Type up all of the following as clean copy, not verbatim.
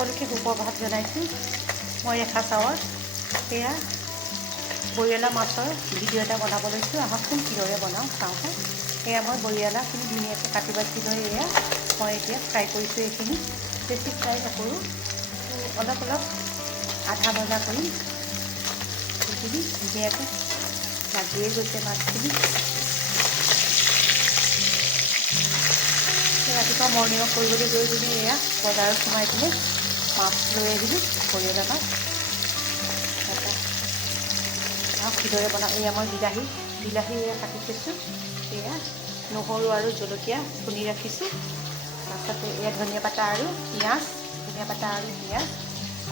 সকলোকে সুপ্ৰভাত জনাইছোঁ। মই ৰেখা চাৱৰ এয়া বৰিয়লা মাছৰ ভিডিঅ' এটা বনাব লৈছোঁ। আহকচোন কিদৰে বনাওঁ চাওঁ। এয়া মই বৰিয়লাখিনি ধুনীয়াকৈ কাটি বাছি লৈ এয়া মই এতিয়া ফ্ৰাই কৰিছোঁ। এইখিনি বেছি ফ্ৰাই নকৰোঁ, অলপ আধা ভজা কৰিম। এইখিনি ধুনীয়াকৈ লাগিয়ে গৈছে মাছখিনি। ৰাতিপুৱা মৰ্ণিঙত কৰিবলৈ গৈ পিনি এয়া বজাৰত সোমাই পিনে মাছ লৈ আহিলোঁ, বৰিয়লা মাছ। কিদৰে বনাওঁ, এয়া মই বিলাহী এয়া কাটি থৈছোঁ। এয়া নহৰু আৰু জলকীয়া খুন্দি ৰাখিছোঁ। তাৰপাছতে এয়া ধনিয়া পাতা আৰু পিঁয়াজ,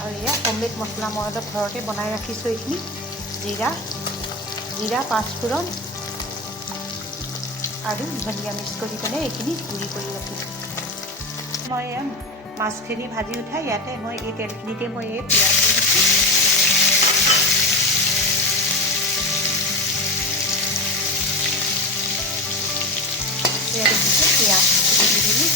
আৰু এয়া অমলেট মছলা মই অলপ ঘৰতে বনাই ৰাখিছোঁ। এইখিনি জিৰা পাঁচফোৰণ আৰু ধনিয়া মিক্স কৰি পিনে এইখিনি গুড়ি কৰি ৰাখিছোঁ। মই এয়া মাছখিনি ভাজি উঠাই ইয়াতে মই এই তেলখিনিতে মই এই পিঁয়াজ দি দিছোঁ। পিঁয়াজ দি দিলোঁ।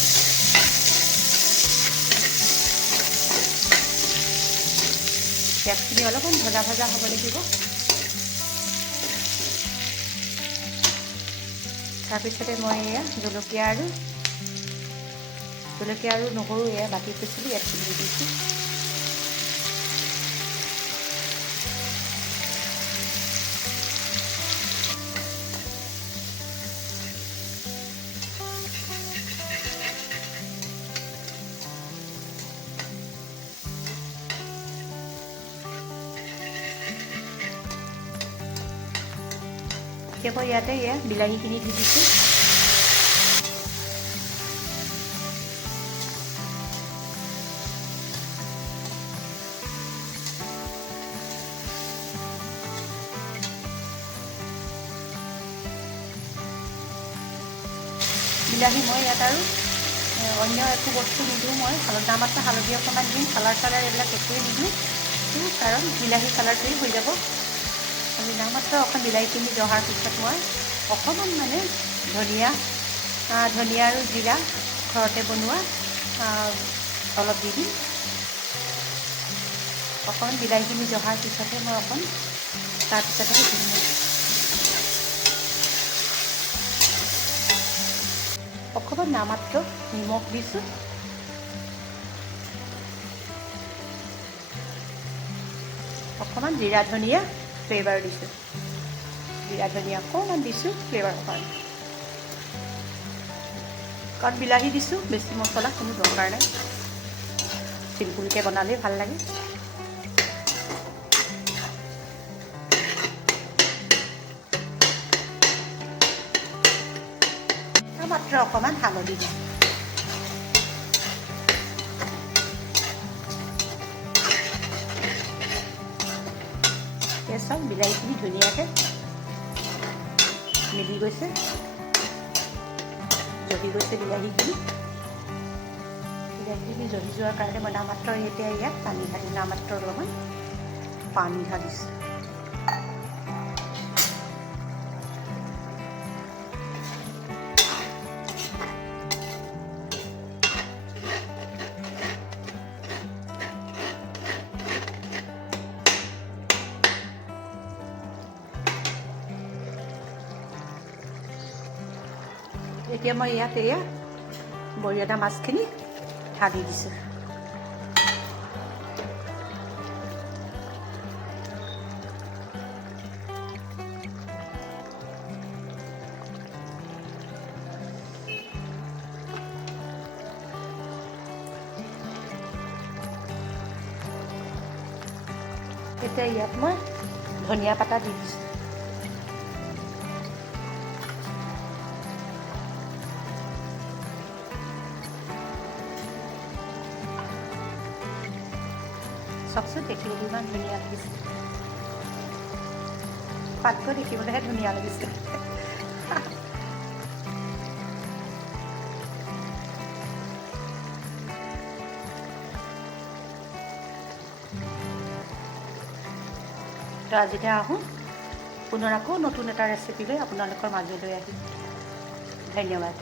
পিঁয়াজখিনি অলপমান ভজা হ'ব লাগিব। তাৰপিছতে মই এয়া জলকীয়া আৰু নহৰু এয়া বাটি থৈছিলোঁ, ইয়াত দি দিছোঁ। এতিয়া মই ইয়াতে এয়া বিলাহীখিনি দি দিছোঁ। বিলাহী মই ইয়াত আৰু অন্য একো বস্তু নিদিওঁ। মই নামাত্ৰ হালধি অকণমান দিম, কালাৰ এইবিলাক একোৱেই নিদিওঁ, কাৰণ বিলাহী কালাৰটোৱেই হৈ যাব। আমি নামাত্ৰ অকণ বিলাহীখিনি জহাৰ পিছত মই অকণমান মানে ধনিয়া আৰু জিৰা ঘৰতে বনোৱা অলপ দি দিম। অকণমান বিলাহীখিনি জহাৰ পিছতহে মই তাৰপিছতহে দিম। অকণমান নামাত্ৰ নিমখ দিছোঁ। অকণমান জিৰা ধনিয়া ফ্লেভাৰ দিছোঁ। অকণমান দিছোঁ ফ্লেভাৰৰ কাৰণে, কাৰণ বিলাহী দিছোঁ। বেছি মছলা কোনো দৰকাৰ নাই, চিম্পুলকৈ বনালেই ভাল লাগে। মাত্ৰ অকণমান হালধি দিছোঁ। চাওক বিলাহীখিনি ধুনীয়াকৈ মিলি গৈছে, জ্বলি গৈছে বিলাহীখিনি জ্বলি যোৱাৰ কাৰণে মই নামাত্ৰ এতিয়া ইয়াত নামাত্ৰ অলপমান পানী ঢালিছোঁ। এতিয়া মই ইয়াত এয়া বৰিয়লা মাছখিনি ঢালি দিছোঁ। এতিয়া ইয়াত মই ধনিয়া পাতা দি দিছোঁ। চাওকচোন দেখিবলৈ ইমান ধুনীয়া লাগিছে, পাতকৈ দেখিবলৈহে ধুনীয়া লাগিছে। তো আজিতে আহোঁ, পুনৰ আকৌ নতুন এটা ৰেচিপি লৈ আপোনালোকৰ মাজলৈ আহিম। ধন্যবাদ।